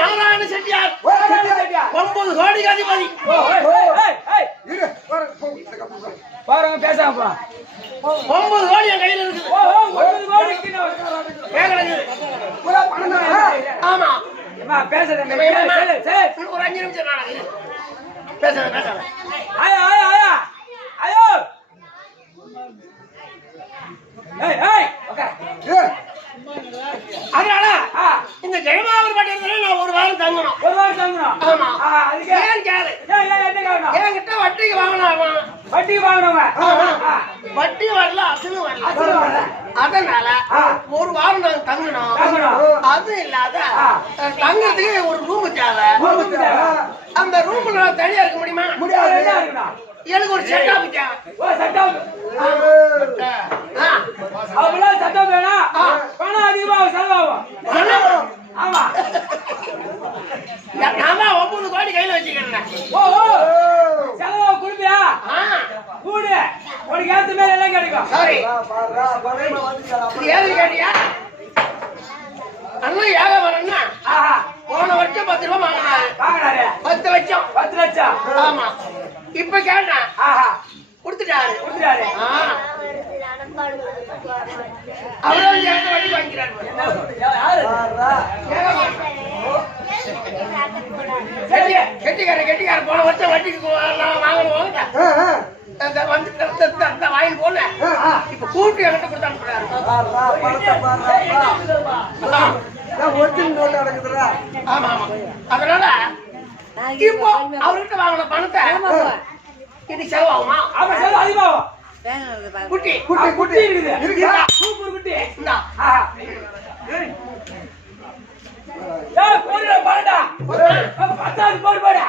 நாராயண செட்டியார் 9 கோடிக்கு அதிபதி. பேசாமப்பா 9 கோடி என் கையில இருக்குது. 9 கோடிக்கு ஆமா பேசுறேன் ஒரு 5 நிமிஷம் பேசுறேன். ஆயா ஆயா ஆயா ஐயோ அதனால இந்த ஜெயமாவர் பட்டத்துல நான் ஒரு வாரம் தங்கணும். ஆமா ஏன் கேளு என்கிட்ட வட்டிக்கு வாங்கினவங்க வட்டி வரல அசலும் வரல. அதனால ஒரு வாரம் நாங்க தங்கணும். அது இல்லாத தங்கறதுக்கு ஒரு ரூம் தேவை. அந்த ரூம்ல நான் தனியா இருக்க முடியுமா? முடியாது. எனக்கு ஒரு செட்டப் தேவை. அப்படிலாம் சட்டம் வேணாம். பணம் அதிகமாக செலவாகும். ஆமா நாம 9 கோடி கையில வச்சுக்கிறேன். செலவா கொடுப்பியா? கூடு உனக்கு ஏத்த மேல எல்லாம் கிடைக்கும். சாரி ஏழு கேட்டியா? அண்ணன் ஏகவரன்னா போன வருஷம் 10 ரூபாய் வாங்கினாரு. 10 லட்சம். 10 லட்சம். ஆமா இப்ப கேட்டேன். கொடுத்துட்டாரு. அவரும் சேர்த்து வட்டி வாங்கிக்கிறாரு. கெட்டிக்கார போன வருஷம் வட்டிக்கு வாங்கணும் வாங்கி போல இப்ப கூப்பிட்டு என்கிட்ட கொடுத்து அனுப்புறாரு. ஆமா ஆமா அதனால இப்போ அவர்கிட்ட வாங்கின பணத்தை இது செலவாகுமா? ஆமா செலவு அதிகமாகும். குட்டி குட்டி இருக்குது. சூப்பர் குட்டி. போடுடா பாருடா. 10 போடு போடா.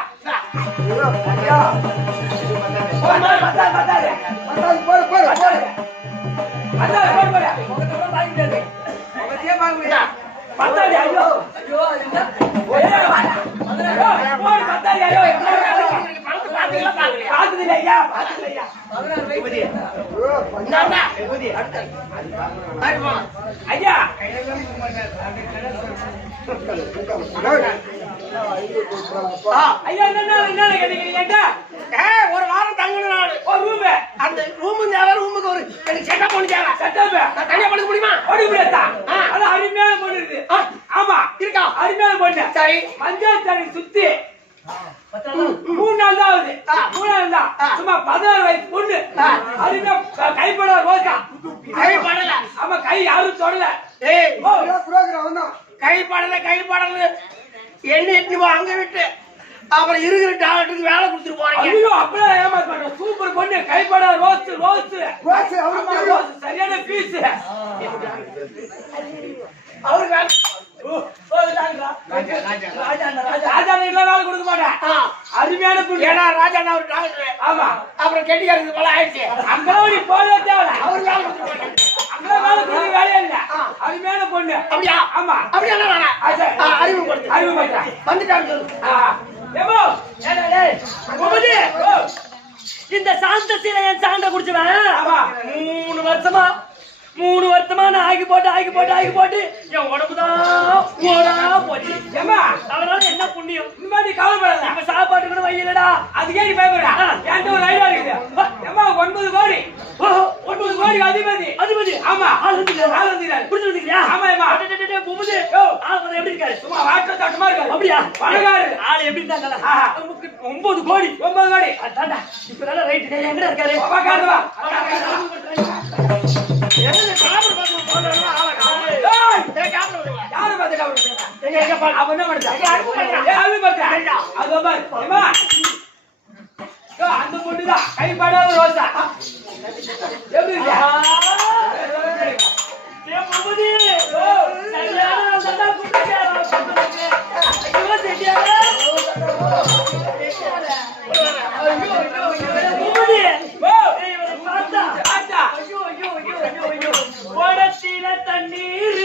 ஒரு வாரம் தங்கணும். ஒரு ரூம் அந்த ரூமுக்கு ஒரு செட்டப் பண்ணி தனியா படுக்க முடியுமா? அருமையான பொண்ணு இருக்கு. ஆமா இருக்கா? அருமையான பொண்ணு. சரி மஞ்சள் தண்ணி சுத்தி 3 நாள் தான் ஆகுது. 3 நாள் தான். சும்மா 16 வயசு பொண்ணு. அருமையா கைப்பட ரோசா. கைப்படல. ஆமா கை யாரும் தொடல. கைப்படல என்ன எட்டு அங்க விட்டு அப்புறம் இருக்கிற டாக்டருக்கு வேலை கொடுத்துட்டு போறீங்க. ஐயோ அப்படியே ஏமாத்த மாட்டோம். சூப்பர் பொண்ணு கைப்பட ரோஸ் சரியான பீஸ். அவருக்கு வேலை ராஜா வேலை கொடுக்க மாட்டேன். அருமையான பொண்ணு. ஏன்னா ராஜா ஒரு டாக்டர். ஆமா அப்புறம் கெட்டிக்காரருக்கு போல ஆயிடுச்சு. அங்கெல்லாம் நீ போக தேவை. அவரு வேலை கொடுத்துருவாங்க. அங்கெல்லாம் வேலை கொடுக்க வேலையே இல்ல. அருமையான பொண்ணு. அப்படியா? ஆமா அப்படியா வேணாம். அறிமுகப்படுத்த வந்துட்டான்னு சொல்லு. இந்த சாந்த சீலையன் சாண்ட குடிச்சுவேன். 3 வருஷமா நான் ஆகி போட்டு என் உடம்புதான் ஓடா போச்சு. அதனால என்ன புண்ணியம்? இந்த மாதிரி கவலைப்படாத. இப்ப சாப்பாட்டு கூட வழியிலடா. அதுக்கே நீ பயப்படா. என்கிட்ட ஒரு ஐடியா இருக்குது. 9 கோடி 9 கோடி அதிபதி. ஆமா ஆள் வந்துக்கிறாரு. புடிச்சு வந்துக்கிறியா? ஆமா பூமுது ஆள் எப்படி இருக்காரு? சும்மா வாட்ட தட்டமா இருக்காரு. அப்படியா? பணக்காரரு. ஆள் எப்படி இருந்தாங்க? 9 கோடி அதான்டா. இப்ப நல்ல ரைட். எங்க இருக்காரு? பணக்காரரா. அந்த பொண்ணுதான் கைப்படாத ரோசா. எப்படி தண்ணீர்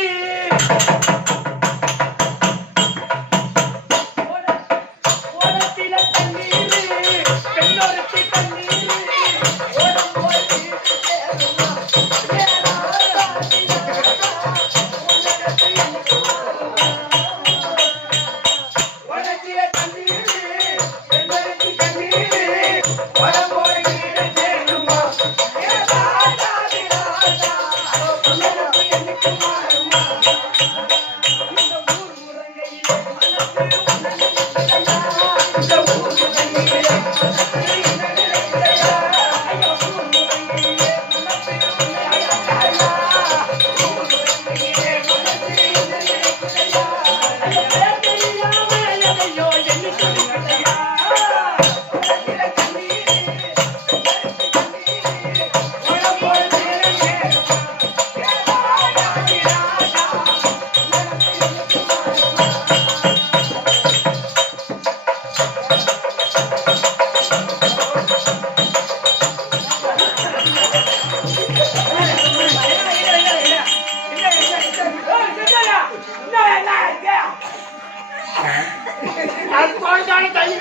அது குழந்தையான தண்ணி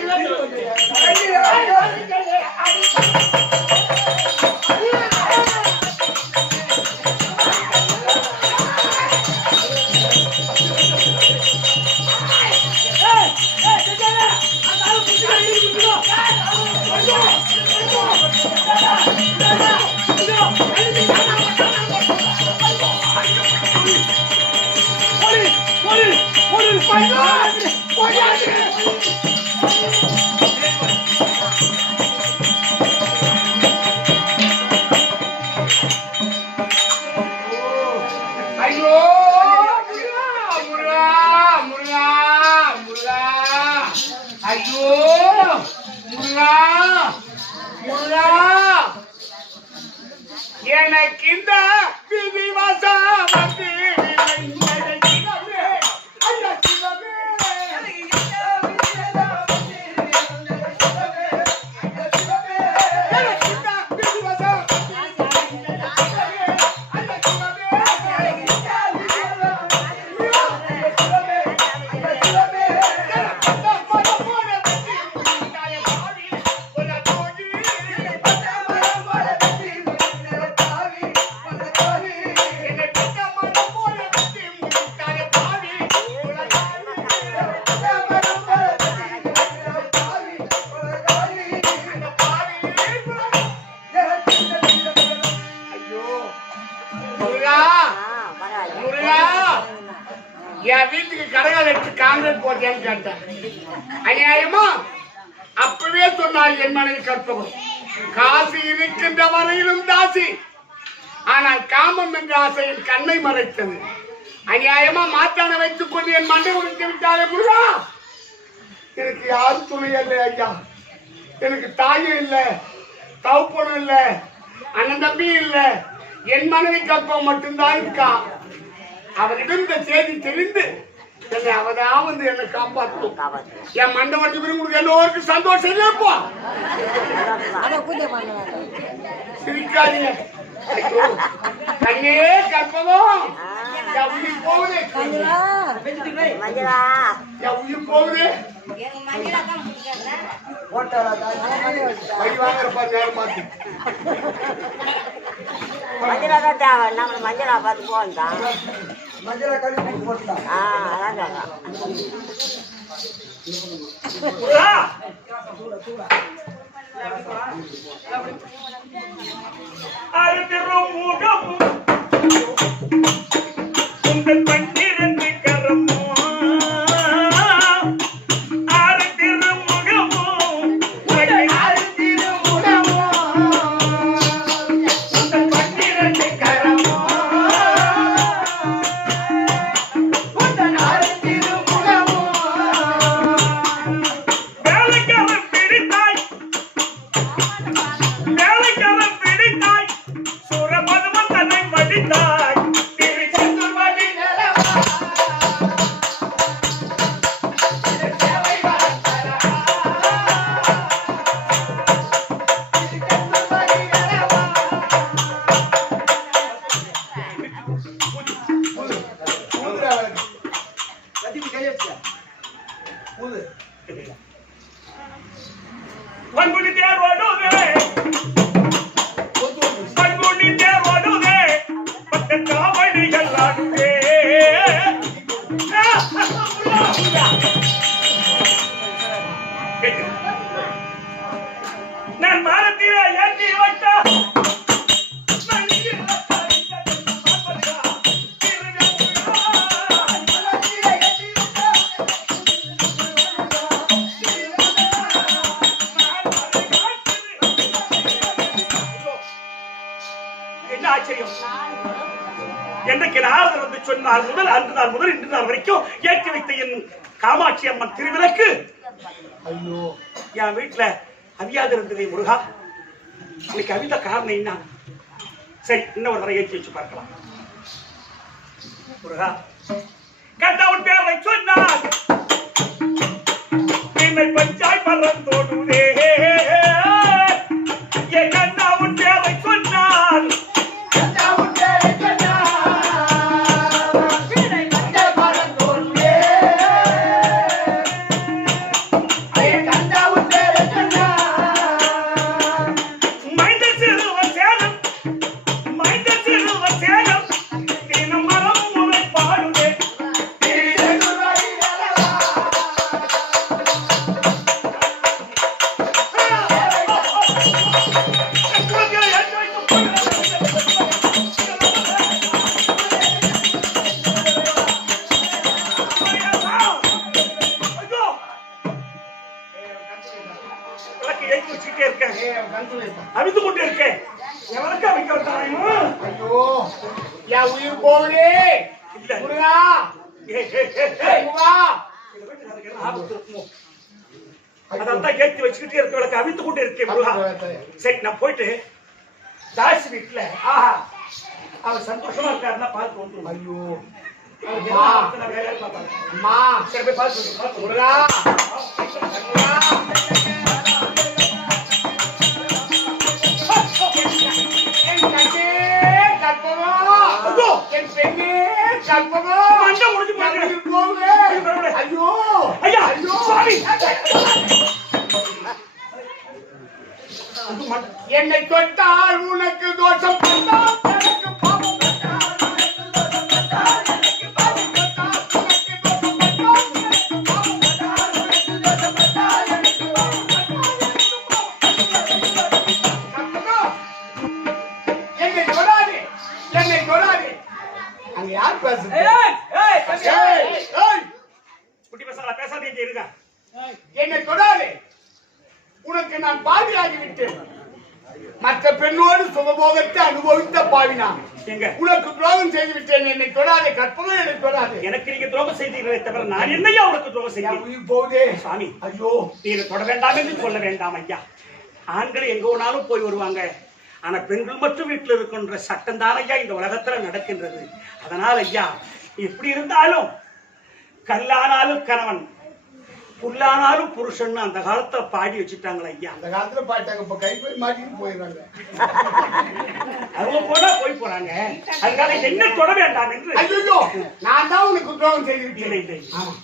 ஐயோ முருகா முருகா முருகா ஐயோ முருகா முருகா எனக்கு இந்த விதிவாசம் வந்து என் வீட்டுக்கு கடகால் எடுத்து காங்கிரஸ் போட்டேன்னு கேட்டேன். அநியாயமா அப்பவே சொன்னால் என் மனைவி கற்பகம் காசு இருக்கின்ற வரையிலும் தாசி. ஆனால் காமம் என்ற ஆசை என் கண்ணை மறைத்தது. அநியாயமா மாற்றான வைத்துக் கொண்டு என் மண்டை உடைத்து விட்டாலே முருகா. எனக்கு யாரும் துணை இல்லை ஐயா. எனக்கு தாயும் இல்லை, தவுப்பனும் இல்லை, அண்ணன் தம்பியும் இல்லை. என் மனைவி கற்பகம் மட்டும்தான் இருக்கான். அவரிடம் இந்த செய்தி தெரிந்து என்னை அவதான் வந்து என்னை காப்பாற்றும். என் மண்டை வச்சு உங்களுக்கு எல்லோருக்கும் சந்தோஷம் இல்லைப்பா. சிரிக்காதீங்க. ஐயோ கண்ணே கற்பகம் என் உயிர் போகுது, என் உயிர் போகுது. வழி வாங்குறப்பா நேரம் பார்த்து மஞ்சளா தேவை. நம்ம மஞ்சளா பார்த்து போகலாம். மஞ்சளா கழுவி போட்டா. அதான் நான் மாலத்தீவை ஏற்றி வைத்தா ஆச்சரியம். என்றைக்கு நாரதர் வந்து சொன்னால் முதல் அன்று நாள் முதல் இன்று நாள் வரைக்கும் ஏற்றி வைத்த என் காமாட்சி அம்மன் திருவிளக்கு என் வீட்டுல அவியாது இருந்ததே முருகா. இன்னைக்கு அவித காரணம் என்ன? சரி, இன்னும் ஒரு தடவை ஏற்றி வச்சு பார்க்கலாம். முருகா, கண்டவன் பேரை சொன்னார் என்னை பஞ்சாய் பறந்தோடுதே. என் கண்டவன் பேரை சொன்னார் அவிந்து கொண்டு இருக்கேன். எவனுக்கு அவிக்க வந்தாயும் ஐயோ என் உயிர் போகுதே. முருகா அதான் ஏற்றி வச்சுக்கிட்டே இருக்கவளுக்கு அவித்து கொண்டு இருக்கேன் முருகா. சரி, நான் போயிட்டு தாசி வீட்டுல அவர் சந்தோஷமா இருக்காருன்னா பார்த்து வந்து. ஐயோ அம்மா சரி போய் பார்த்து முருகா ஐயோ ஐயா சாமி என்னை தொட்டால் உனக்கு தோஷம் என்னை தொடாதே. உனக்கு நான் பாவியாகிவிட்டேன். மற்ற பெண்ணோடு சுகபோகத்தை அனுபவித்த பாவினான். உனக்கு துரோகம் செய்து விட்டேன். என்னை தொடாதே, கற்பனை என்னை தொடாதே. எனக்கு நீங்க துரோகம் செய்தீர்களே தவிர நான் என்னையா உனக்கு துரோகம் செய்ய? உயிர் போகுதே சாமி. ஐயோ, நீங்க தொட வேண்டாம் என்று சொல்ல வேண்டாம் ஐயா. ஆண்கள் எங்க வேணாலும் போய் வருவாங்க. ஆனா பெண்கள் மட்டும் வீட்டில் இருக்கின்ற சட்டம் தான் ஐயா இந்த உலகத்துல நடக்கின்றது. அதனால ஐயா எப்படி இருந்தாலும் கல்லானாலும் கணவன், புல்லானாலும் புருஷன் அந்த காலத்துல பாடி வச்சுட்டாங்களா ஐயா. அந்த காலத்துல பாட்டாங்க, இப்ப கை போய் மாட்டிட்டு போயிடுறாங்க. அவங்க போனா போய் போறாங்க. அதுக்காக என்ன தொட வேண்டாம் என்று. ஐயோ, நான் தான் உனக்கு துரோகம் செய்திருக்கேன்.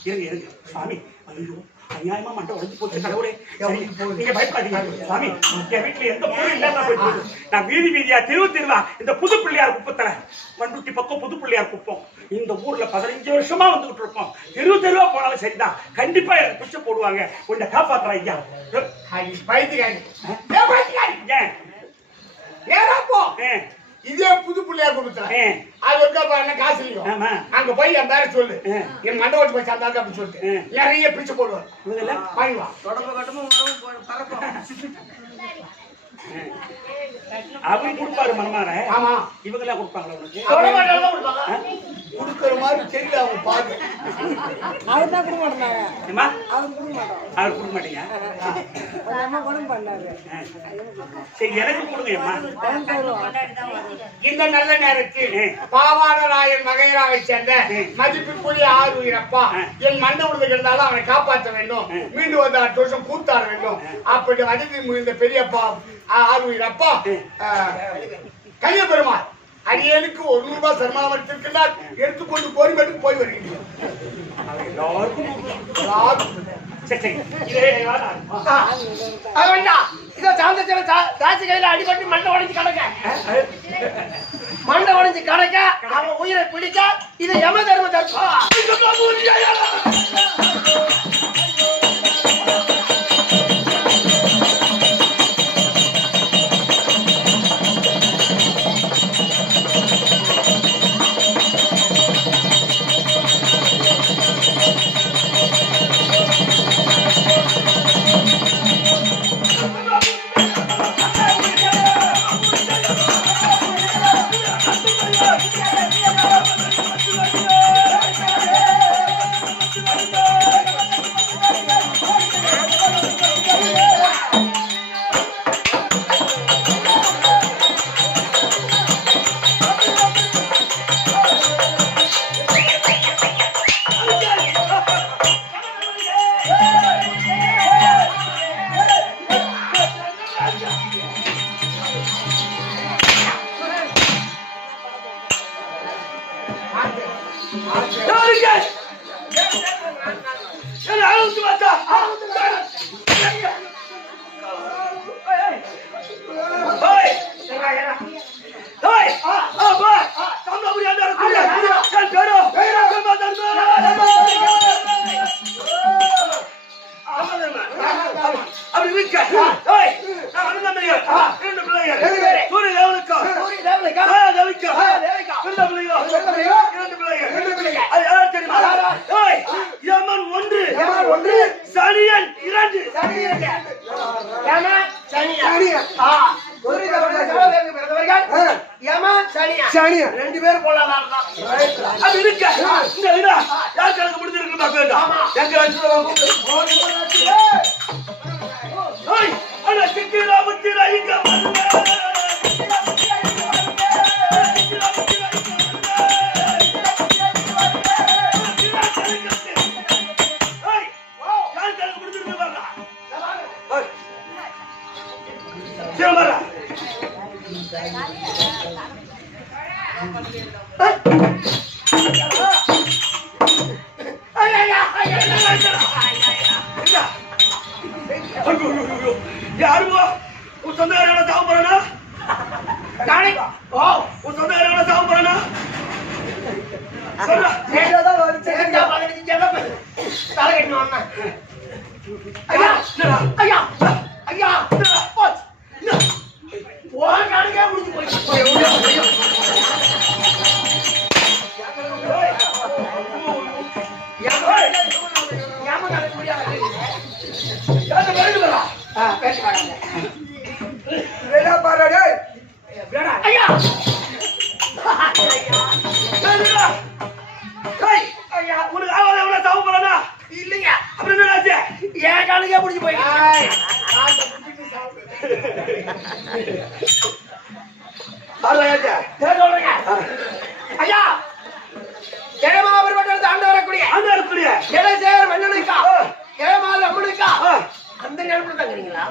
இருங்க இருங்க சாமி. ஐயோ அநியாயமா மண்டை உடஞ்சு போச்சு கடவுளே. நீங்க பயப்படாதீங்க சாமி. என் வீட்டுல எந்த பொருள் இல்லாம போயிட்டு நான் வீதி வீதியா தெருவு தெருவா இந்த புது பிள்ளையார் குப்பத்துல மண்ணுட்டி பக்கம் புது பிள்ளையார் குப்பம் இந்த ஊர்ல 15 வருஷமா வந்துகிட்டு இருக்கோம். தெருவு தெருவா போனாலும் சரிதான், கண்டிப்பா எனக்கு பிச்சை போடுவாங்க. உன்னை காப்பாத்துற ஐயா. பயத்துக்காரி ஏன் ஏறாப்போ இதே புது பிள்ளையார் கொடுத்துறேன். அது என்ன காசு இல்லையும் அங்க போய் என் பேர சொல்லு, என் மண்டை ஓட்டு போய் சாந்தாங்க அப்படின்னு சொல்லிட்டு நிறைய பிச்சை போடுவார். வாங்கிவா தொடர்பு கட்டமும் பறக்கும். அவங்க கொடுப்பாரு மனமார. ஆமா, இவங்க எல்லாம் கொடுப்பாங்களா உனக்கு? கொடுக்கற மாதிரி தெரியல. அவங்க பாரு, அவர் தான் கொடுக்க மாட்டாங்க. அவர் கொடுக்க மாட்டீங்க. சரி, எனக்கு கொடுங்க அம்மா. இந்த நல்ல நேரத்தில் பாவாடராயன் வகையராவை சேர்ந்த மதிப்புக்குரிய ஆறுயிரப்பா என் மண்டை உழுது இருந்தாலும் அவனை காப்பாற்ற வேண்டும். மீண்டும் வந்து 8 வருஷம் கூத்தாட வேண்டும். அப்படி வதவி முடிந்த பெரியப்பா ஆறுயிரப்பா கலிய பெருமாள் அடியனுக்கு 1 ரூபாய் சன்மானம் அளித்திருக்கிறார். எடுத்துக்கொண்டு கோரிமேட்டுக்கு போய் வருகிறேன். தாசி கையில அடிபட்டு மண்டை உடைஞ்சு கிடக்க, மண்டை உடைஞ்சு கிடக்க அவன் உயிரை பிடிச்சா இதை யம தர்ம இருக்க ஏய் நான் அண்ணன் பிள்ளைகள் இரண்டு பிள்ளைகள் சூரிய தேவனுக்கு தேவிக்கு இரண்டு பிள்ளைகள் இரண்டு பிள்ளைகள் அது யார் தெரியுமா ஏய் யமன் ஒன்று சனியன் இரண்டு யமன் சனியன் சனியன் ரெண்டு பேரும் பொல்லாதான் அது இருக்க இந்த இதா யார் கணக்கு முடிஞ்சிருக்கு பார்க்க வேண்டாம் எங்க ஏய் அட சிக்கிரா முத்திரா இங்க யாருவோ உன் சொந்தக்காரங்கள சாவு போறானா உன் சொந்தக்காரங்கள சாவு போறானா சொல்ல உனக்கு ஆவாத எவ்வளவு சாவு போறானா இல்லைங்க அப்புறம் என்ன என் காலுக்கே முடிஞ்சு போய் ஐயா ஜெயமாபுரம் ஆண்டு வரக்கூடிய ஜெயசேகர் மன்னனுக்கா ஜெயமால் அம்மனுக்கா அந்த நேரத்தில் தங்குறீங்களா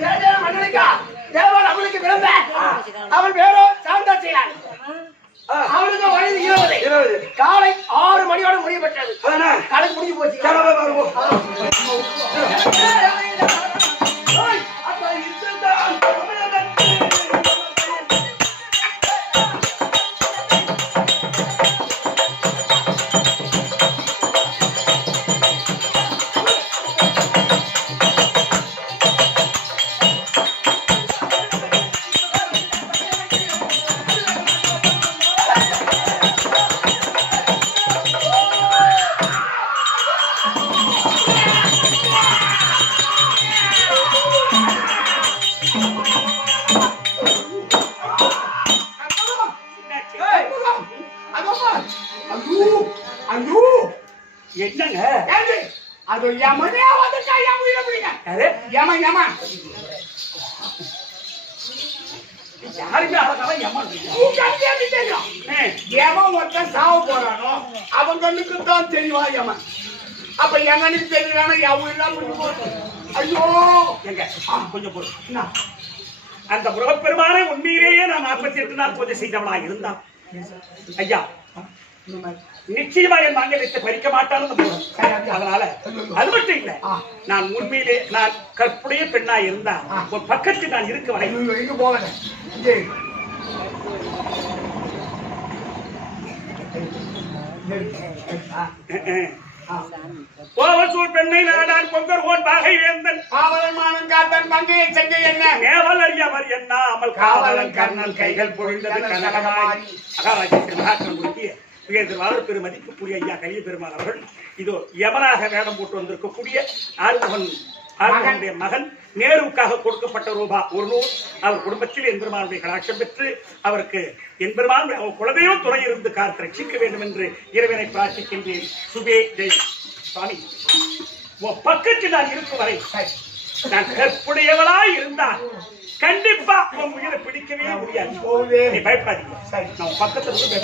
ஜெயசேகர் மன்னனுக்கா ஜெயமால் அம்மனுக்கு பிறந்த அவள் பேரோ சாந்தாட்சியார் அவளுக்கு வயது 20 காலை 6 மணியோட முடியப்பட்டது கணக்கு முடிஞ்சு போச்சு என்னங்க அது யமனே வந்துட்டா யமுயில பிடிங்க யமன் யாருமே அவன் யமன் தெரியும் எவன் ஒருத்தன் சாவ போறானோ அவன் கண்ணுக்கு தான் தெரியுமா யமன் அப்ப எங்கனுக்கு தெரியறான யமுயிலாம் முடிஞ்சு போச்சு ஐயோ எங்க கொஞ்சம் பொறு அந்த முருகப்பெருமானை உண்மையிலேயே நான் 48 நாள் பூஜை செய்தவனா இருந்தான் ஐயா நிச்சயமா என் மங்கலத்தை பறிக்க மாட்டான்னு அதனால அது மட்டும் இல்ல நான் உண்மையிலே நான் கற்புடைய பெண்ணா இருந்தா ஒரு பக்கத்தில் நான் இருக்க வரை எங்க போவேன் கோவசூர் பெண்ணை நாடான் பொங்கர் ஓன் பாகை வேந்தன் காவலன் காத்தன் பங்கையை செங்க என்ன மேவல் அறியவர் என்ன அமல் காவலன் கர்ணன் கைகள் பொழிந்தது கனகமாரி அகாராஜ்யத்தில் மகாத்மன் குறிப்பிய உயர்ந்திருவாளர் பெருமதிப்புக்குரிய ஐயா கலிய பெருமாள் அவர்கள் இதோ யமனாக வேடம் போட்டு வந்திருக்கக்கூடிய ஆறுமுகனுடைய மகன் நேருவுக்காக கொடுக்கப்பட்ட ரூபாய் 100 அவர் குடும்பத்தில் என்பெருமானுடைய கடாட்சம் பெற்று அவருக்கு என்பெருமான் குலதெய்வம் துணை இருந்து காத்து ரட்சிக்க வேண்டும் என்று இறைவனை பிரார்த்திக்கின்றேன். சுபே ஜெய் சுவாமி பக்கத்தில் நான் இருக்கும் வரை நான் கற்புடையவளாய் இருந்தால் கண்டிப்பா உன் உயிரை பிடிக்கவே முடியாது. நீ பயப்படாதீங்க, நான் பக்கத்துல இருந்து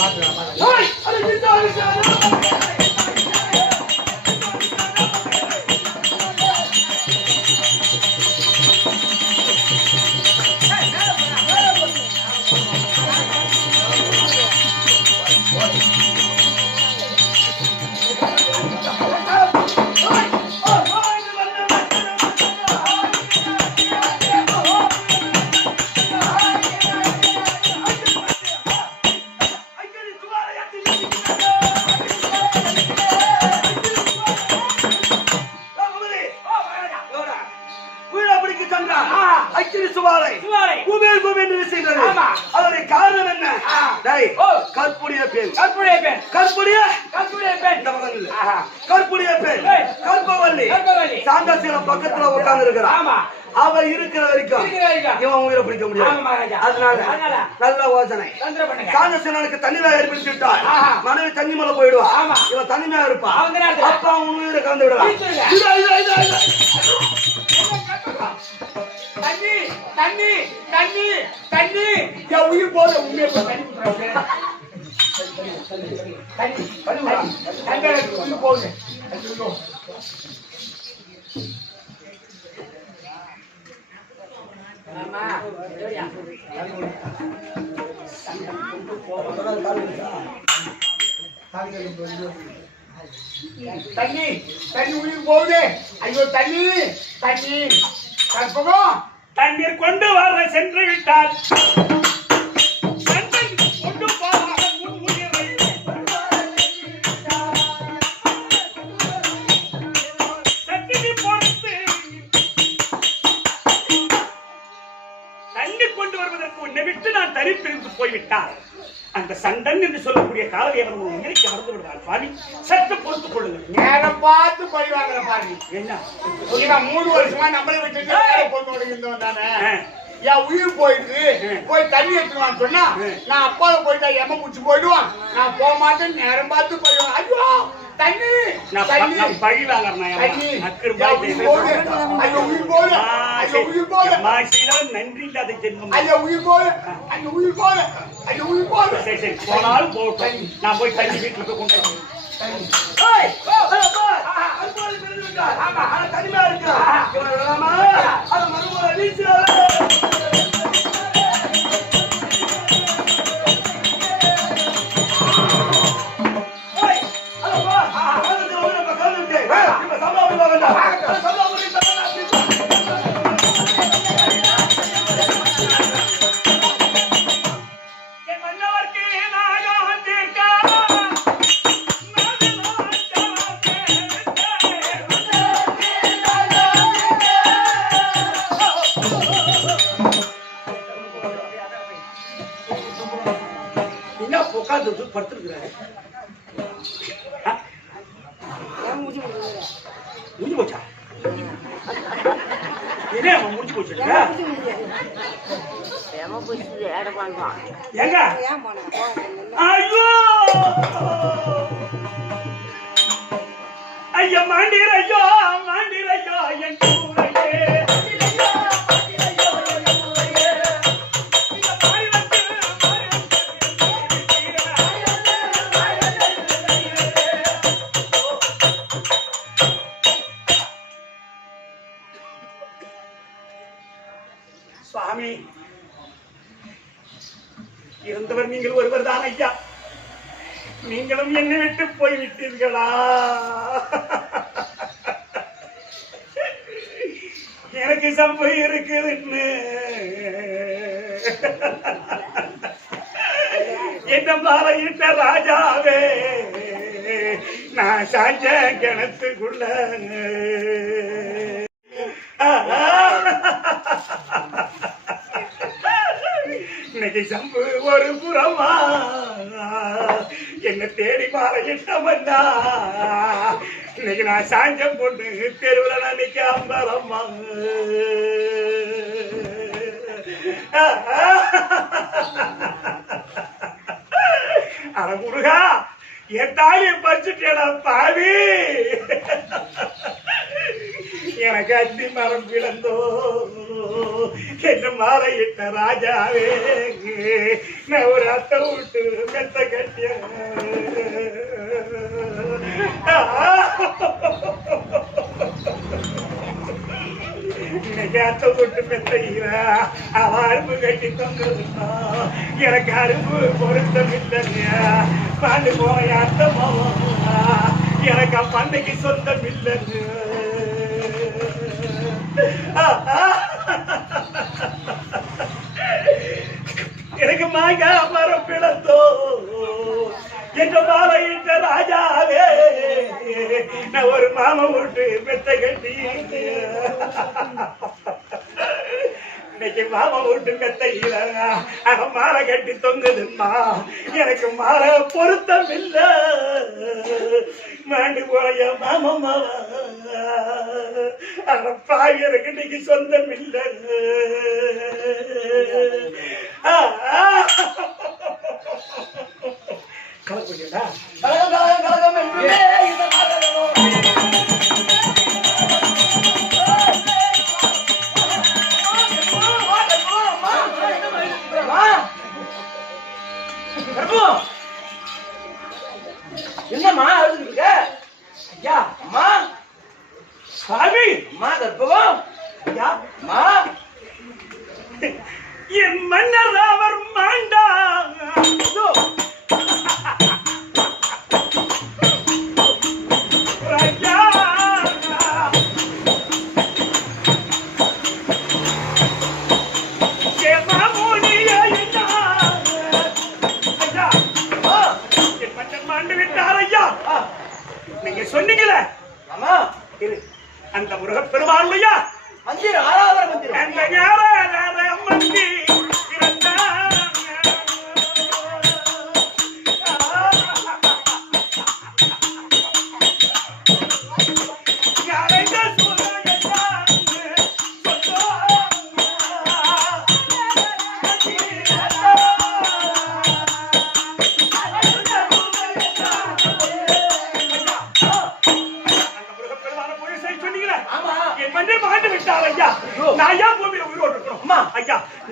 கற்புடைய பெண். இந்த பக்கம் இல்ல. ஆஹா. கற்புடைய பெண் ஏய். கற்பவல்லி கற்பவல்லி. சாந்தாசீலம் பக்கத்துல உட்கார்ந்து இருக்கிறான். ஆமா. அவ இருக்கிற வரைக்கும் இருக்கிற வரைக்கும். இவன் உயிரை பிடிக்க ஆமா, முடியாது. மகாராஜா. அதனால அதனால நல்ல யோசனை. தந்திரம் பண்ணுங்க. சாந்தசீலனுக்கு தண்ணியில ஏற்படுத்தி விட்டார். ஆஹா. மனைவி தண்ணி மேல போயிடுவான். ஆமா. இவன் தனிமையா இருப்பான். அவங்க நேரத்துல. அப்ப அவன் உயிரை கலந்து விடலாம். வீட்டுல. தண்ணி தண்ணி தண்ணி தண்ணி என் உயிர் போத உண்மையை போய் தண்ணி குடுறாங்க. தண்ணி தண்ணி உயிர் போகுது. ஆமா தண்ணி தண்ணி உயிர் போகுது. ஐயோ தண்ணி தண்ணி கற்பகம் தண்ணீர் கொண்டு வர சென்று விட்டார். தண்ணீர் கொண்டு வர முன் உயிரை சட்டினி பொறுத்து தண்ணீர் கொண்டு வருவதற்கு உன்னை விட்டு நான் தரிப்பிருந்து போய்விட்டார். அந்த சண்டன் என்று சொல்லக்கூடிய காலதேவன் உயிருக்கு மறந்து விடுவார். சுவாமி சற்று பொறுத்துக் கொள்ளுங்கள். நேரம் பார்த்து பழி வாங்குற பாருங்க. என்ன 3 வருஷமா நம்மளை விட்டுட்டு பொண்ணோட இருந்தவன் தானே. என் உயிர் போயிடுது போய் தண்ணி எடுத்துவான்னு சொன்னா நான் அப்பாவை போயிட்டா எம முடிச்சு போயிடுவான். நான் போக மாட்டேன். நேரம் பார்த்து பழி வாங்க. ஐயோ தண்ணி தண்ணி பழி வாங்குறேன். தண்ணி உயிர் போகுது. ஐயோ உயிர் போகுது. ஐயோ உயிர் போகுது. நன்றி இல்லாத ஜென்மம். ஐயோ உயிர் போகுது. ஐயோ உயிர் போகுது. ஐயோ உயிர் போகுது. சரி சரி போனாலும் போகட்டும். நான் போய் தண்ணி வீட்டுல போய் கொண்டு வரேன். ஆமா தனிமையா இருக்கிறான். இவன் விடலாமா? அது மறுமுறை வீசுறாரு. என்ன உட்காந்து படுத்துருக்கிறாரு? முடிஞ்சு போச்சா? என்ன முடிஞ்சு போச்சு? எங்க ஐயோ ஐயா மாண்டீர் ஐயோ மாண்டீர் ஐயோ என் கூரையே சுவாமி இருந்தவர் நீங்கள் ஒருவர் தான் ஐயா. நீங்களும் என்னை விட்டு போய்விட்டீர்களா? எனக்கு சம்பு இருக்குதுன்னு என்ன மாலையிட்ட ராஜாவே நான் சாஞ்ச கிணத்துக்குள்ள இன்னைக்கு சம்பு ஒரு புறமா என்ன தேடி மாலையிட்டவன்னா இன்னைக்கு நான் சாஞ்ச பொண்ணு தெருவில் நான் நிக்க அம்பரம்மா அட முருகா என் தாலியை பறிச்சுட்டேடா பாவி. எனக்கு அத்தி மரம் பிளந்தோ என்ன மாலையிட்ட ராஜாவே நான் ஒரு அத்தை விட்டு மெத்த கட்டிய இன்னைக்கு அத்தை விட்டு மெத்தையா அவ அரும்பு கட்டி தொங்குறதுன்னா எனக்கு அரும்பு பொருத்தம் இல்லையா பாண்டு போய் அத்தை போவா எனக்கு பண்ணைக்கு சொந்தம் இல்லைன்னு எனக்கு மாங்க மரம் பிளந்தோ என்ற மாலையிட்ட ராஜாவே நான் ஒரு மாமா விட்டு மெத்த கட்டி இன்னைக்கு மாமா விட்டு மெத்தையில அவன் மாலை கட்டி தொங்குதுமா எனக்கு மாலை பொருத்தம் இல்லை. தாண்டி போறைய மாமா பாவி எனக்கு இன்னைக்கு சொந்தம் இல்லை. கலக்குடியடா கலகம் கலகம் கலகம் என்றே இந்த நாடகம் என்னம்மா அழுதுட்டு இருக்க? ஐயா அம்மா சாமி அம்மா கர்ப்பம் ஐயா அம்மா என் மன்னர் அவர் மாண்டா நீங்க சொன்னீங்களே அம்மா அந்த முருகப்பெருமானுடைய மந்திரம் ஆராதனை மந்திரம் அந்த ஞான மந்தி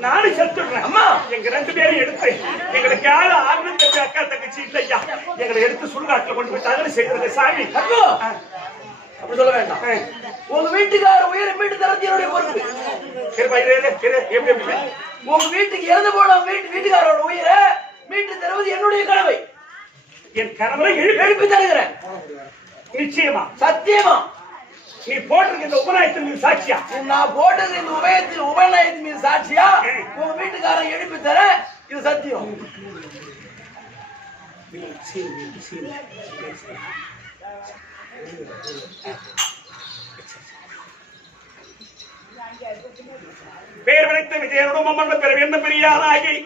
நானு செத்துடுறேன். அம்மா எங்க 2 பேரும் எடுத்து எங்களுக்கு யாரு ஆர்வம் தம்பி அக்கா தங்கச்சி இல்லையா எங்களை எடுத்து சுடுகாட்டுல கொண்டு விட்டாங்கன்னு செய்யறது சாமி. அப்படி சொல்ல வேண்டாம். உங்க வீட்டுக்கார உயிரை மீட்டு தரது என்னுடைய பொறுப்பு. உங்க வீட்டுக்கு இறந்து போன வீட்டுக்காரோட உயிரை மீட்டு தருவது என்னுடைய கடமை. என் கடவுளை எழுப்பி தருகிறேன். நிச்சயமா சத்தியமா நீ போட்டிருக்க இந்த உபநாயகத்தின் மீது சாட்சியா? நான் போட்டது இந்த உபநாயகத்தின் மீது சாட்சியா? உங்க வீட்டுக்காரன் எழுப்பி தர இது சத்தியம். பேர் விளைத்த விஜயனுடன் பெற வேண்டும் பெரியாராகி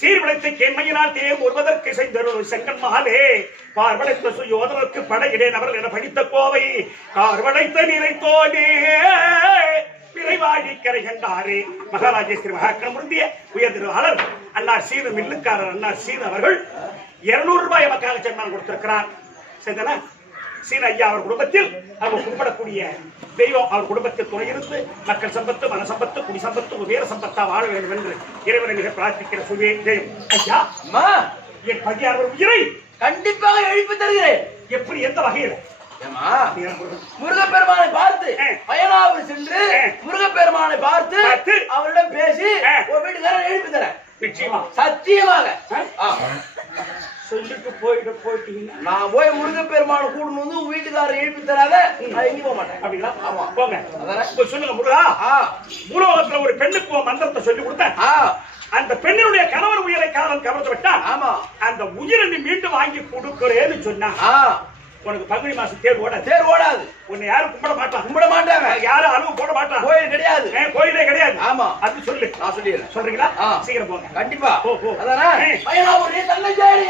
சீர்விளைத்த கேண்மையினால் தேர் ஒருவதற்கு செய்தருள் செங்கன் மகாலே பார்வளைத்த சுயோதனருக்கு படையிடேன் அவர்கள் என படித்த கோவை கார்வளைத்த நிறைத்தோனே விரைவாடி கரை கண்டாரே மகாராஜேஸ்வரி மகாக்கணம் முருந்திய உயர்திருவாளர் அன்னார் சீன மில்லுக்காரர் அன்னார் சீன அவர்கள் 200 ரூபாய் மக்களுக்கு சன்மானம் கொடுத்திருக்கிறார். சரிதானே? சீன ஐயா அவர் குடும்பத்தில் அவர் கும்பிடக்கூடிய தெய்வம் அவர் குடும்பத்தில் துணை இருந்து மக்கள் சம்பத்து மன சம்பத்து குடி சம்பத்து உயர சம்பத்தா வாழ வேண்டும் என்று இறைவனை மிக பிரார்த்திக்கிற சுவே ஜெயம். ஐயா அம்மா என் பதியார் உயிரை கண்டிப்பாக எழுப்பி தருகிறேன். எப்படி எந்த வகையில்? முருகப்பெருமானை பார்த்து பயனாவது சென்று முருகப்பெருமானை பார்த்து அவரிடம் பேசி ஒரு வீட்டுக்காரன் எழுப்பி தரேன். நிச்சயமா சத்தியமாக சொல்லிட்டு போயிட்டீங்க. நான் போய் முருகப்பெருமானை கூடணும் வந்து உங்க வீட்டுக்காரர் எழுப்பி தராத நான் எங்கேயும் போக மாட்டேன். அப்படிங்களா? ஆமா போங்க. அதானே சொல்லுங்க முருகா. பூலோகத்துல ஒரு பெண்ணுக்கு மந்திரத்தை சொல்லி கொடுத்தேன். அந்த பெண்ணினுடைய கணவர் உயிரை காலம் கவர்ந்து விட்டான். ஆமா அந்த உயிரை நீ மீண்டும் வாங்கி கொடுக்கிறேன்னு சொன்னா உனக்கு பங்குனி மாசம் தேர் ஓடாது. உன்னை யாரும் கும்பிட மாட்டாங்க. யாரும் அளவு போட மாட்டாங்க. கோயில் கிடையாது. கோயிலே கிடையாது. ஆமா அது சொல்லு. நான் சொல்லிடுறேன். சொல்றீங்களா? சீக்கிரம் போங்க. கண்டிப்பா. போ. அதானே பயனாவூரே தன்னஞ்சேரி.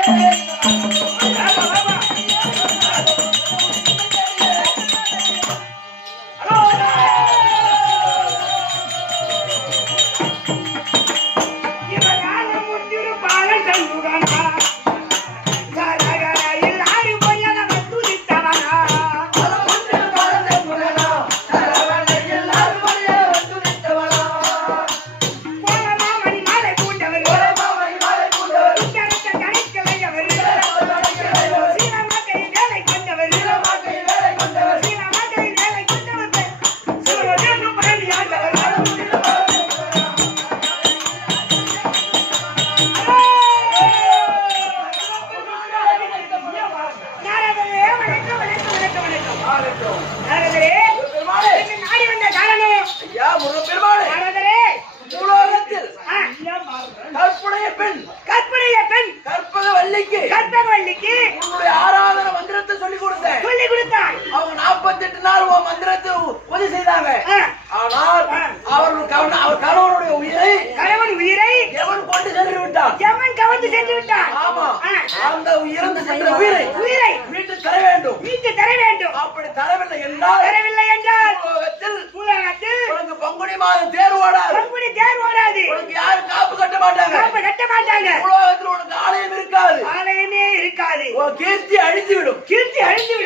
கற்பகவல்லிக்கு உன்னுடைய ஆராதனை மந்திரத்தை சொல்லி கொடுத்தான். அவங்க 48 நாள் மந்திரத்தை உதவி செய்தாங்க. ஆனால் அவர் கணவனுடைய உயிரை எவன் கொண்டு சென்று விட்டான். ஆமா அந்த இறந்து சென்ற உயிரை மீட்டு தர வேண்டும்.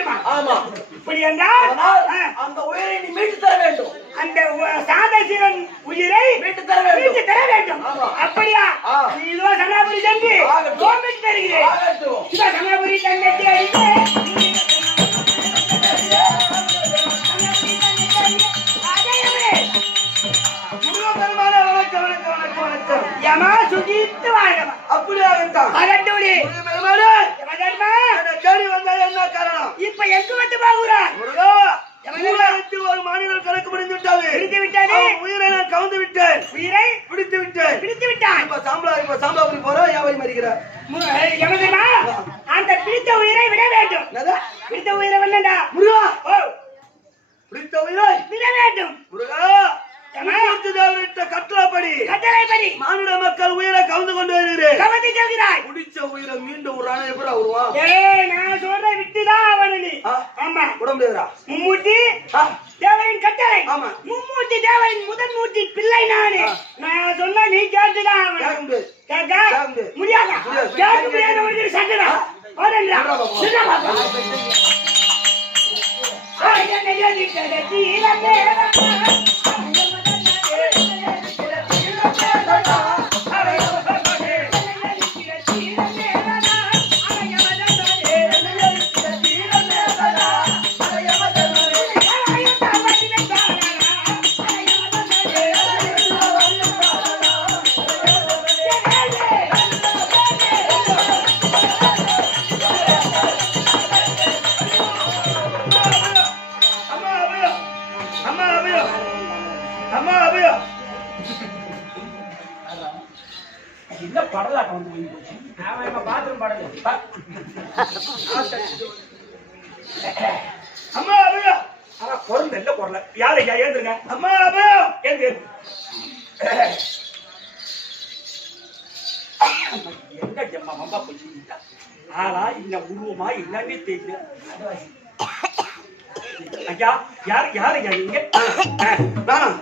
முடியுமா? ஆமா. இப்படி என்றால் ஆனால் அந்த உயிரை நீ மீட்டு தர வேண்டும். அந்த சாதசீரன் உயிரை மீட்டு தர வேண்டும். மீட்டு தர வேண்டும். ஆமா. அப்படியா? ஆ. நீ இதோ சனாபுரி சென்று ஆகட்டும். கோமிட்டு தருகிறேன். ஆகட்டும். இதோ சனாபுரி தங்கச்சி அடித்து முருகப்பெருமானே, வணக்கம் வணக்கம் வணக்கம் வணக்கம். யமா சுகித்து வாழ்கவா. அப்படியாகத்தான். அகண்டோடி முருகப்பெருமானே, யமதர்மா, என்னை தேடி வந்தது என்ன காரணம்? இப்ப எங்கு வந்து பாக்குறார்? முருகா, உலகத்தில் ஒரு மாநிலம் கணக்கு முடிந்து விட்டது. பிடித்து விட்டது. அவன் உயிரை நான் கவுந்து விட்டேன். உயிரை பிடித்து விட்டேன். பிடித்து விட்டான். இப்ப சாம்பலாபுரி போறோம். யாவை மறிக்கிறார். யமதர்மா, அந்த பிடித்த உயிரை விட வேண்டும். என்னது? பிடித்த உயிரை வேண்டாம்டா. முருகா, ஓ, பிடித்த உயிரை விட வேண்டும். முருகா, மூர்த்தி தேவரிட்ட கட்டளைப்படி கட்டளைப்படி மானிட மக்கள் உயிரை கவுந்து கொண்டு வருகிறேன். கவர்ந்து செல்கிறாய். பிடிச்ச உயிரை மீண்டும் ஒரு ஆணை எப்படி வருவான்? ஏய், நான் சொல்றேன் விட்டுதான் அவனு நீ. ஆ? ஆமா. உடம்பு தேவரா? மும்மூர்த்தி ஆ? தேவரின் கட்டளை. ஆமா. மும்மூர்த்தி தேவரின் முதல் மூர்த்தி பிள்ளை நானு. நான் சொன்னா நீ கேட்டுதான் கேட்க அவன். முடியாது. கேட்க கேட்க முடியாது. முடியாதா? முடியாது. கேட்க முடியாத ஒரு சட்டடா. வரேன்டா. சின்ன பாப்பா. என்ன எழுதிட்டது தீரமே அம்மா அபயம், அம்மா அபயம், அம்மா அபயம். இல்ல படலாட்டம் வந்து வாங்கி போச்சு. அவன் நம்ம பாத்ரூம் படல. அம்மா அபயம், அவன் பொருள் இல்ல பொருள். யாரு ஐயா ஏந்துருங்க. அம்மா அபயம். ஏந்து. எங்க ஜம்மா மம்பா போச்சு. ஆளா இல்ல உருவமா இல்லன்னு தெரியல. ஐயா யாரு யாரு ஐயா நீங்க? வேணாம்.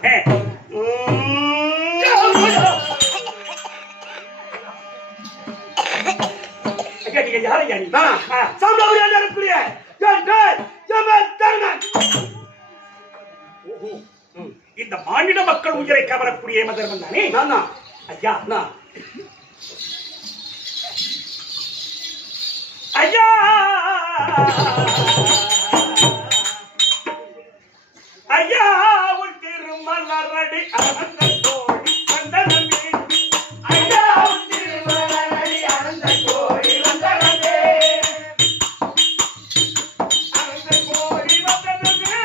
ஐயா நீங்க யாரு ஐயா நீங்க? சாம்பலாபுரி இருக்கக்கூடிய என் பேர் யமதர்மன். ஓஹோ. இந்த மாநில மக்கள் உயிரை கவரக்கூடிய யமதர்மன் தானே? நான் தான். ஐயா நான். ஐயா ஐயா உன் திருமலரடி அனந்த கோடி வந்தனமே. ஐயா உன் திருமலரடி அனந்த கோடி வந்தனமே. அனந்த கோடி வந்தனமே.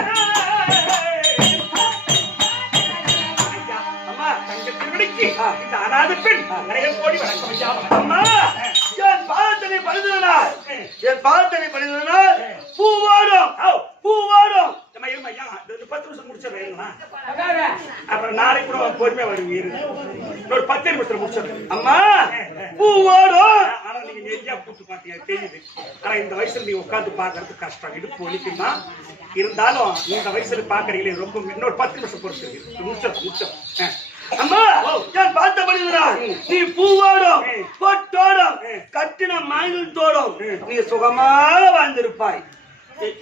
ஐயா அம்மா தங்க திருவடிக்கு இந்த அனாதை பெண் நிறைய கோடி வணக்கம் ஐயா. அம்மா, என் பாதத்தனை பணிந்ததனால், என் பாதத்தனை பணிந்ததனால் பூவாடும், பூவாடும். நம்ம இருமா ஐயா, இந்த 10 நிமிஷம் முடிச்சிடறேன். அப்புறம் நாளைக்கு கூட பொறுமையா வருவீங்க. ஒரு 10 நிமிஷத்துல முடிச்சிடறேன். அம்மா, பூவாடும். ஆனா நீங்க நெஞ்சா கூட்டு பாத்தீங்க தெரியுது. ஆனா இந்த வயசுல நீ உட்கார்ந்து பாக்குறது கஷ்டம். இடுப்பு ஒலிக்குமா இருந்தாலும் இந்த வயசுல பாக்குறீங்களே ரொம்ப. இன்னொரு 10 நிமிஷம் பொறுத்து முடிச்சிடும். அம்மா, என் பார்த்த பணிந்ததனால் நீ பூவாடும், பொட்டோடும், கட்டின மாங்கல்தோடும் நீ சுகமாக வாழ்ந்திருப்பாய்.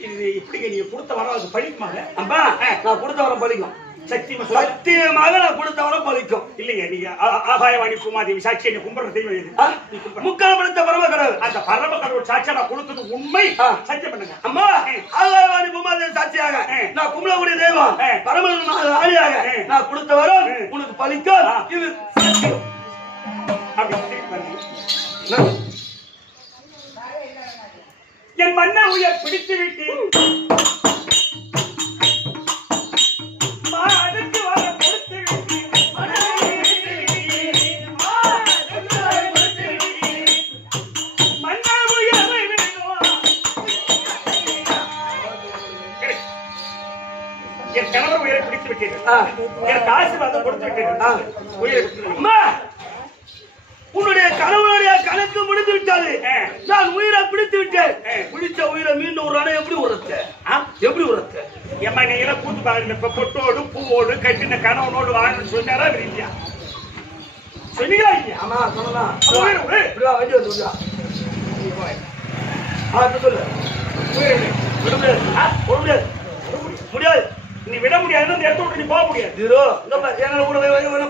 இது இப்படிங்க நீங்க கொடுத்த வரம் அது படிக்குமாங்க? அம்மா, நான் கொடுத்த வரம் பலிக்கும். சத்தியமாக நான் கொடுத்த வரம் பலிக்கும். இல்லைங்க நீங்க ஆகாயவாணி பூமாதேவி சாட்சி என்ன கும்பிடுற தெய்வம் இது. முக்கால் படுத்த பரம கடவுள். அந்த பரம கடவுள் சாட்சியா நான் கொடுத்தது உண்மை. சத்தியம் பண்ணுங்க. அம்மா, ஆகாயவாணி பூமாதேவி சாட்சியாக நான் கும்பிடக்கூடிய தெய்வம் பரம ஆளியாக நான் கொடுத்த வரம் உனக்கு பலிக்கும். இது சாட்சியம். அப்படி பாருங்க. என் மன்ன உயர் பிடித்து விட்டு மாடுக்கு வர கொடுத்து விட்டு மன்ன உயரை என் கணவர் உயிரை பிடித்து விட்டீர்கள். எனக்கு ஆசீர்வாதம் கொடுத்து விட்டீர்கள். உயிரை விட்டு அம்மா, உன்னுடைய கணவனுடைய கணக்கு முடிந்து விட்டது. நான் உயிரை பிடித்து விட்டேன். பிடிச்ச உயிரை மீண்டும் ஒரு அணை எப்படி உரத்த? எப்படி உரத்த? எம்மா நீ எல்லாம் கூத்து பாருங்க. இப்ப பொட்டோடு பூவோடு கட்டின கணவனோடு வாழணும்னு சொன்னாரா இல்லையா? சொன்னீங்களா இல்லையா? ஆமா, சொல்லலாம். உயிரை விடு. இப்படி வா, வண்டி வந்து விடுவா. சொல்லு. உயிரை விடு. விட முடியாது. விட முடியாது. முடியாது. நீ விட முடியாது. இந்த இடத்த விட்டு நீ போக முடியாது. ஜீரோ இந்த மாதிரி எங்களை கூட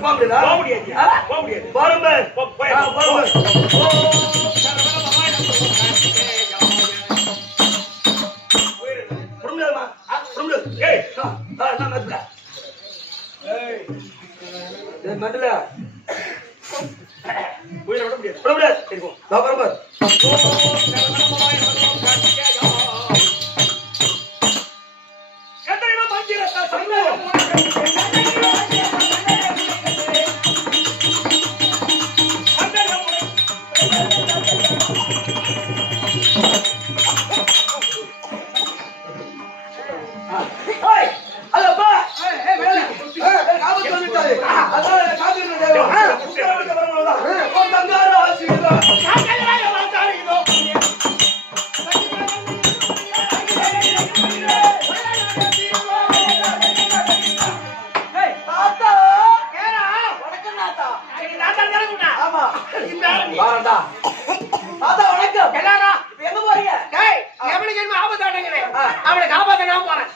போக முடியல. போக முடியாது. போக முடியாது. பாருங்க பாருங்க. முடியாதுமா முடியாது. ஏய் நான் நட்டுல நட்டுல உயிரை விட முடியாது. விட முடியாது. சரி போ. பாருங்க அவனை காப்பாத்த நான் போறேன்.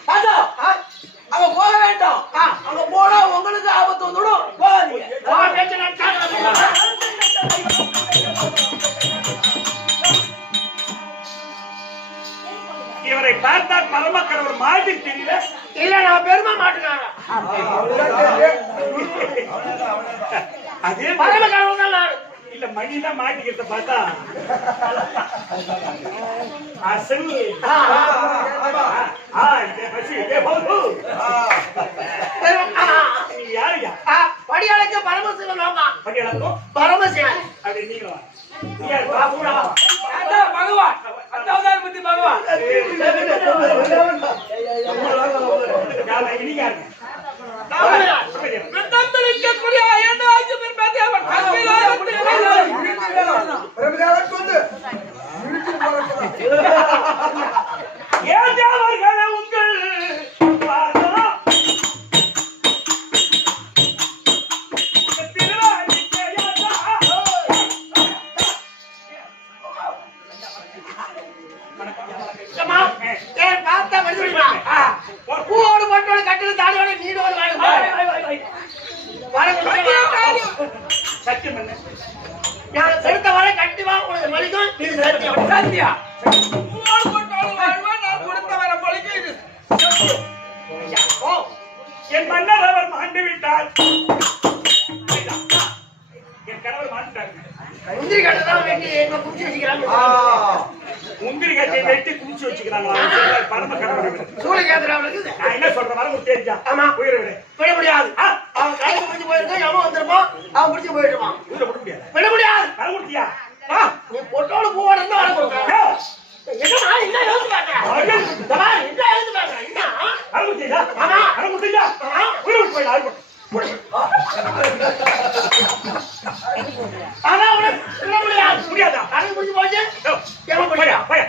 அவன் போக வேண்டாம். அங்க போனா உங்களுக்கு ஆபத்து வந்துடும். போகாதீங்க. இவரை பார்த்தால் பரமக்கடவுள் மாதிரி தெரியல. இல்ல நான் பெருமா மாட்டுக்காங்க. அதே பரமக்கடவுள் தான் நான். இல்ல மணிதான் மாட்டிக்கிறத பார்த்தா அசல் யாருயா படியாளுக்கு பரமசிவன் படியாளக்கும் பரமசிவன் அப்படி நீங்களா பகவான் அத்தாவதார் பத்தி பகவான் இருக்கக்கூடிய பூவோடு மட்டோடு கட்டில தாடியோட நீடோடு சத்தியம் பண்ண நான் செலுத்த வரை கண்டிப்பா உங்களுக்கு மலிக்கும். இது சத்தியம். சத்தியா என் மன்னர் அவர் மாண்டு விட்டார். என் கணவர் மாண்டார். முந்திரி கட்டதான் வெட்டி எங்க குடிச்சு வச்சுக்கிறாங்க. முந்திரி கட்டை வெட்டி குடிச்சு வச்சுக்கிறாங்க. பரம கணவர் சூளை கேத்துறாங்களுக்கு நான் என்ன சொல்றேன் வர தெரிஞ்சா ஆமா உயிரை விட விட முடியாது. அவன் கையில பிடிச்சு போயிருக்கான். எவன் வந்திருப்பான் அவன் பிடிச்சு போயிடுவான். உயிரை விட முடியாது. விட முடியாது. வர முடியா நீ பொட்டோடு பூவோட இருந்தா வர கொடுக்க. என்னமா என்ன எழுந்து பாக்குறேன் என்ன எழுந்து பாக்குறேன் என்ன வர முடியா ஆமா வர முடியா உயிரை விட்டு போயிடலாம். ஆனா உனக்கு விட முடியாது. முடியாதா கடன் பிடிச்சு போச்சு எவன் போயா பிடிச்சா போயா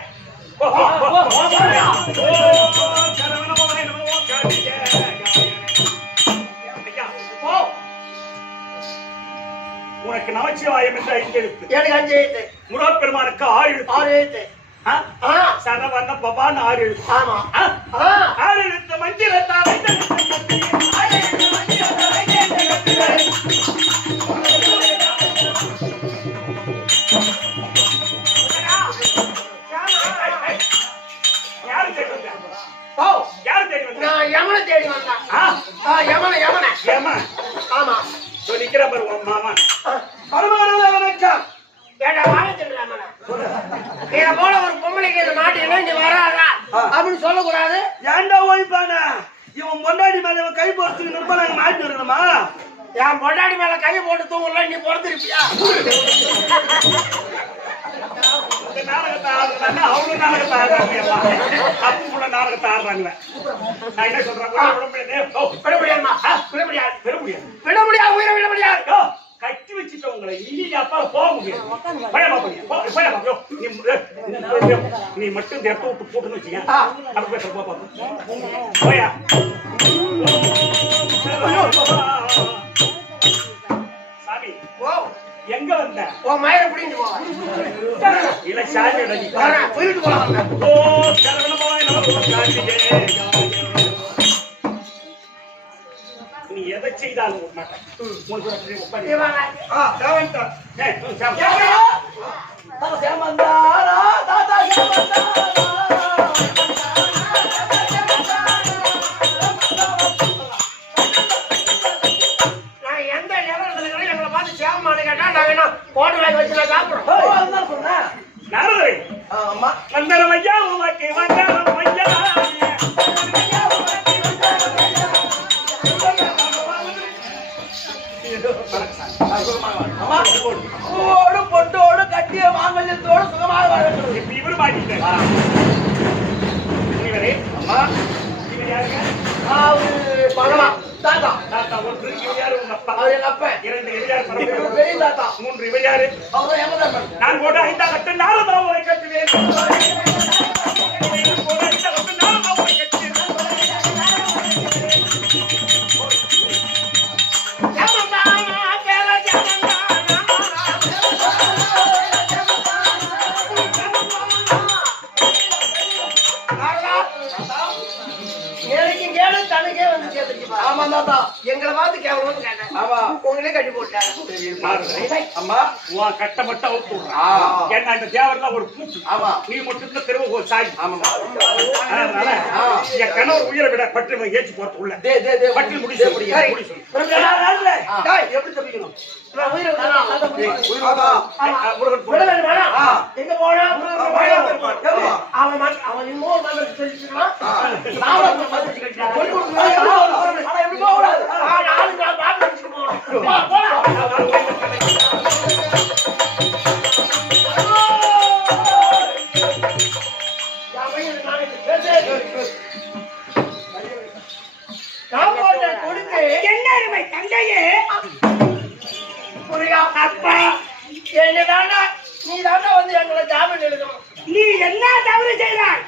உனக்கு நமச்சிவாயம் என்ற 5 எழுத்து. எனக்கு 5 எழுத்து. முருகப்பெருமானுக்கு 6 எழுத்து. 6 எழுத்து. சரவண பவான் 6 எழுத்து. ஆமா 6 எழுத்து மஞ்சள் யாரு தேடி வந்தா? நான் யமனை தேடி வந்தேன். யமனை ஏமா ஆமா நிக்கிற பாரு உன் மாமா பரமானந்த வணக்கம். ஏடா வாழத்தின் யமனை இதை போல ஒரு பொம்பளைக்கு இந்த நாட்டில் நீ வராதா அப்படின்னு சொல்லக்கூடாது. ஏண்டா ஓய்ப்பானா இவன் பொண்டாடி மேல இவன் கை போறதுக்கு நிர்பந்தம் நாங்க மாட்டி இருக்கணுமா? என் பொண்டாடி மேல கை போட்டு தூங்கல நீ பிறந்திருப்பியா? நாடகத்தை ஆடுறாங்க அவங்க நாடகத்தை ஆடுறாங்க அப்படி நாடகத்தை ஆடுறாங்க. நான் என்ன சொல்றேன் விட முடியாதுமா விட முடியாது பெற முடியாது விட முடியாது உயிரை விட முடியாது. கட்டி வச்சுட்டவங்களை இனி அப்பா போக முடியாது. நீ மட்டும் இந்த இடத்த விட்டு போட்டுன்னு வச்சுக்க அப்படி பேசுற போப்பா போயா சாமி எங்க வந்த உன் மயிரை பிடிங்கிட்டு போ இல்ல சாமி சொல்லிட்டு போலாம். ஓ சரவண பவாய் நம நீ எதை செய்தாலும் மாட்டேன் நான் எந்த லெவலில் எங்களை பார்த்து சேவமான கேட்டா நாங்க என்ன ஹோட்டல் வாங்கி வச்சு நான் சாப்பிடுறோம் சொன்னேன். நாரதரே வந்தனம் ஐயா உமக்கு வந்தனம் ஐயா பூவோடு பொட்டோடு கட்டிய மாங்கல்யத்தோடு சுகமாக வாழ வேண்டும். இப்ப இவரு மாட்டிட்டாரு இவரே அம்மா இவர் யாருங்க பகவான் தாத்தா தாத்தா ஒன்று இவர் யாரு உங்க அப்பா அவர் எங்க அப்பா இரண்டு இவர் யாரு இவர் பெரிய தாத்தா மூன்று இவர் யாரு அவர் எமதர்மன் நான் கூட ஐந்தா கட்டு நாரதா உரை கட்டுவேன் ஆமா தாத்தா எங்களை பார்த்து கேவலம் கேட்டேன் ஆமா உங்களே கட்டி போட்டேன். அம்மா உன் கட்ட மட்டும் அவுத்து விடுறான் ஏன்னா இந்த தேவர்லாம் ஒரு பூச்சி ஆமா நீ மட்டும் தான் தெருவு ஒரு சாய் ஆமாமா அதனால என் கணவர் உயிரை விட பற்றி ஏற்றி போட்டு உள்ள டே டே டே பற்றி முடிச்சு சரி. எப்படி தப்பிக்கணும் நான் உயிரை விடணும். முருகன் விட வேண்டுமாடா? எங்க போனா? ஆமா. அவன் இன்னொரு மந்திரத்தை சொல்லிச்சுக்கலாம். நானும் ஒரு மந்திரத்தை கட்டிட்டேன். சொல்லி கொடுத்துருவேன். ஆனா எப்படி போக கூடாது நானும் நான் பாட்டு வச்சுட்டு போகணும். போலாம். சாப்பாட்டை கொடுத்து என்ன அருமை தந்தையே புரியா அப்பா என்னதாண்டா நீ தாண்டா வந்து எங்களை ஜாமீன் எழுதணும். நீ என்ன தவறு செய்தாய்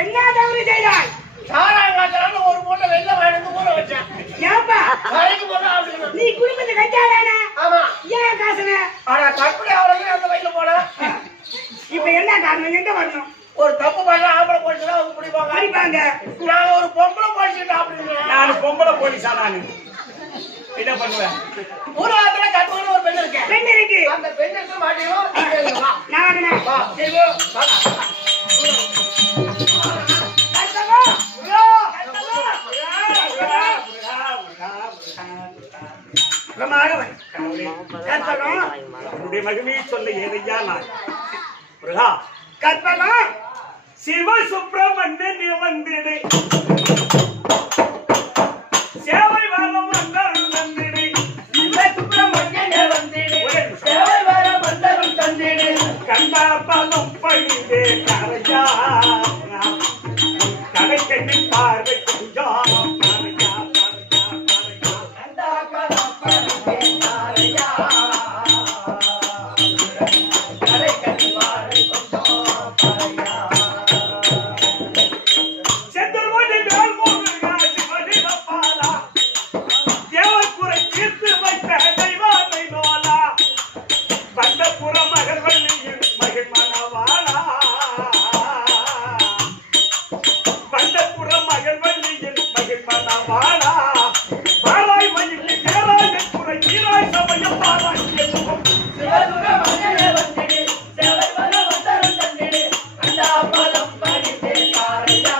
என்ன தவறு செய்தாய் சாராங்காத்தால ஒரு மூட்டை வெள்ளை வாங்கிட்டு ஊற வச்சேன். ஏப்பா கடைக்கு போனா அப்படின்னு நீ குடும்பத்தை கட்டாதானே ஆமா. ஏன் காசுன ஆனா கற்பனை அவர்களுக்கு அந்த வயல போனா இப்ப என்ன காரணம் எங்க வரணும் ஒரு தப்பு பண்ணா ஆம்பளை போலீஸ்னா அவங்க பிடிப்பாங்க. அடிப்பாங்க நான் ஒரு பொம்பளை போலீஸ் அப்படின்னு நான் பொம்பளை போலீஸா நானு என்ன பண்ணுவேன் ஊர்வலத்துல கற்பனை ஒரு பெண் இருக்கேன். பெண் இருக்கு அந்த பெண்ணுக்கு மாட்டியும் நான் வா சரி வா. என்னுடைய மகிமையை சொல்ல ஏதையா நான் முருகா கற்பகம் சிவ சுப்பிரமணியன் வந்திடு சேவை வரம் வந்தருள் தந்திடு சிவ சுப்பிரமணியன் வந்திடு சேவை வரம் வந்தருள் தந்திடு கண்டா பலம் பழிதே கரையா கடை கண்ணி பார்வை கொஞ்சம் கரையா கண்டா கரம் பரிதே தாரையா கரை கட்டி வாரை கொஞ்சம் பரையா செந்தூர்மணி மேல் முருகா சிவனிட பாலா தேவக்குறை தீர்த்து வைத்த தெய்வானை நோலா பந்தப்புற மகள் வள்ளியில் மகிழ் மணவாளா பந்தப்புற மகள் வள்ளியில் மகிழ் மணவாளா பாலாய் மயிலில் நேராய குறை நீராய் சமயம் பாலாய் எதுவும் சிவசுப்பிரமணியன் வந்திடு சேவை வரம் வந்தருள் தந்திடு கண்டா பலம் பரிதே தாரையா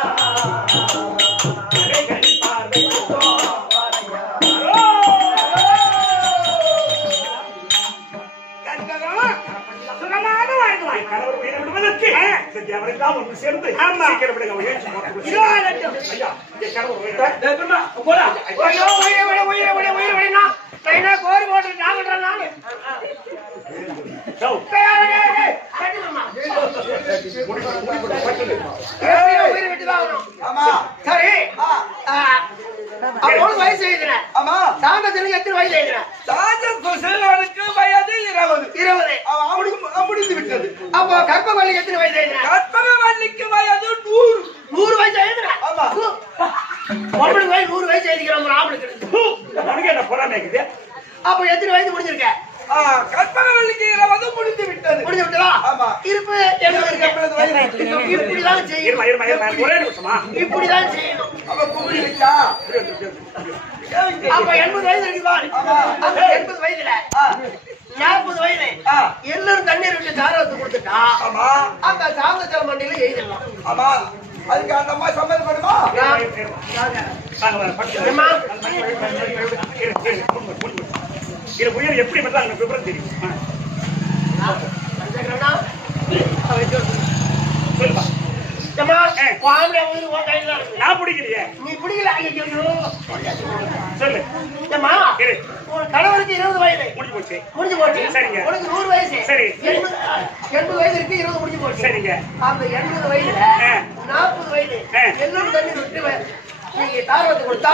கரைகளில் பார்வை சுகமாக வாழ்வாய் கணவர் உயிரை விடுவதற்கு அவரெல்லாம் ஒன்று சேர்ந்து சீக்கிரம் விடுங்க முயற்சி போட்டு ஐயா என் கணவர் உயிரை போடா ஐயோ உயிரை விட உயிரை விட உயிரை விடனா ட்ரெயினா கோரி போட்டு நாங்கள்றான் நானு உயிரை விட்டுதான் ஆகணும். ஆமா சரி அவனுக்கு வயசு எழுதுறேன் ஆமா சாந்தத்திற்கு எத்தனை வயசு எழுதுறேன் ராஜ குசேலனுக்கு வயது 20 20 அவன் முடிந்து விட்டது அப்போ கற்பவள்ளி எத்தனை வயசு எழுதுறேன் கற்பகவல்லிக்கு வயது 100 100 வயசு எழுதுறேன் ஆமா பொம்பளுக்கு வயசு 100 வயசு எழுதிக்கிறோம் ஆம்பளுக்கு உனக்கு என்ன பொறாமைக்குது அப்போ எத்தனை வயசு முடிஞ்சிருக்க கற்பகவல்லிக்கு வந்து முடிந்து விட்டது. முடிஞ்சு விட்டதா? ஆமா. இருப்பு எண்பது வயது. இப்படிதான் செய்யணும். ஒரே நிமிஷமா இப்படிதான் செய்யணும். அப்ப குமிழி வச்சா அப்ப 80 வயது இருக்குதா? ஆமா. அந்த 80 வயதுல 40 வயது எல்லாரும் தண்ணீர் விட்டு தாரத்தை கொடுத்துட்டா ஆமா அந்த சாந்தச்சல மண்டியில எழுதிடலாம். ஆமா. அதுக்கு அந்த அம்மா சம்மதப்படுமா? இது புயல் எப்படி வந்தா எனக்கு விவரம் தெரியும். சொல்லுப்பா. நான் பிடிக்கலையே. நீ பிடிக்கல. சொல்லு. கணவருக்கு 20 வயது முடிஞ்சு போச்சு. முடிஞ்சு போச்சு. சரிங்க. உனக்கு 100 வயசு. சரி. 80 வயது இருக்கு. 20 முடிஞ்சு போச்சு. சரிங்க. அந்த 80 வயதுல 40 வயது எல்லாரும் தண்ணி விட்டு நீங்க தாரத்தை கொடுத்தா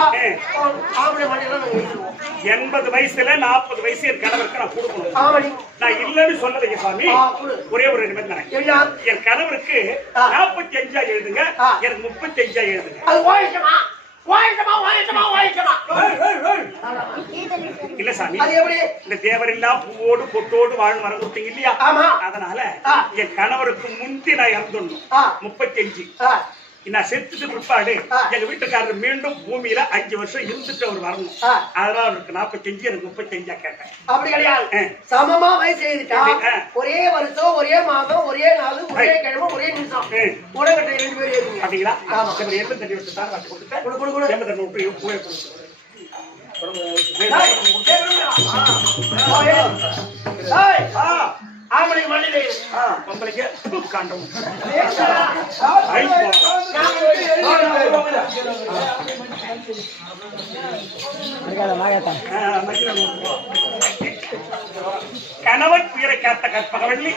ஆம்பளை மண்டியில நாங்க எழுதுவோம். 80 வயசுல 40 வயசு என் கணவருக்கு நான் கொடுக்கணும். ஆமாடி. நான் இல்லன்னு சொல்லலைங்க சாமி. ஒரே ஒரு நிபந்தனை. என்ன? என் கணவருக்கு 45 எழுதுங்க, எனக்கு 35 எழுதுங்க. அது வாயிட்டமா இல்ல சாமி, அது எப்படி? இந்த தேவரெல்லாம் பூவோடு பொட்டோடு வாழும் மரம் கொடுத்தீங்க இல்லையா? ஆமா. அதனால என் கணவருக்கு முந்தி நான் இறந்துடணும். 35 நான் செத்துட்டு பிற்பாடு எங்க வீட்டுக்காரர் மீண்டும் பூமியில 5 வருஷம் இருந்துட்டு அவர் வரணும். அதனால அவருக்கு 45 எனக்கு 35 கேட்டேன். அப்படி கிடையாது. சமமா வயசு எழுதிட்டா ஒரே வருஷம் ஒரே மாதம் ஒரே நாள் ஒரே கிழமை ஒரே நிமிஷம் உடகட்டை 2 பேரும் எழுதுங்க. அப்படிங்களா? எந்த தண்ணி வச்சு தான் காட்டி கொடுத்துட்டேன். எந்த தண்ணி விட்டு பூவை கொடுத்து ஆம்பளைக்கு மண்ணிலே உங்களுக்கு காண்டம் கணவன் உயிரை காத்த கற்பகவல்லி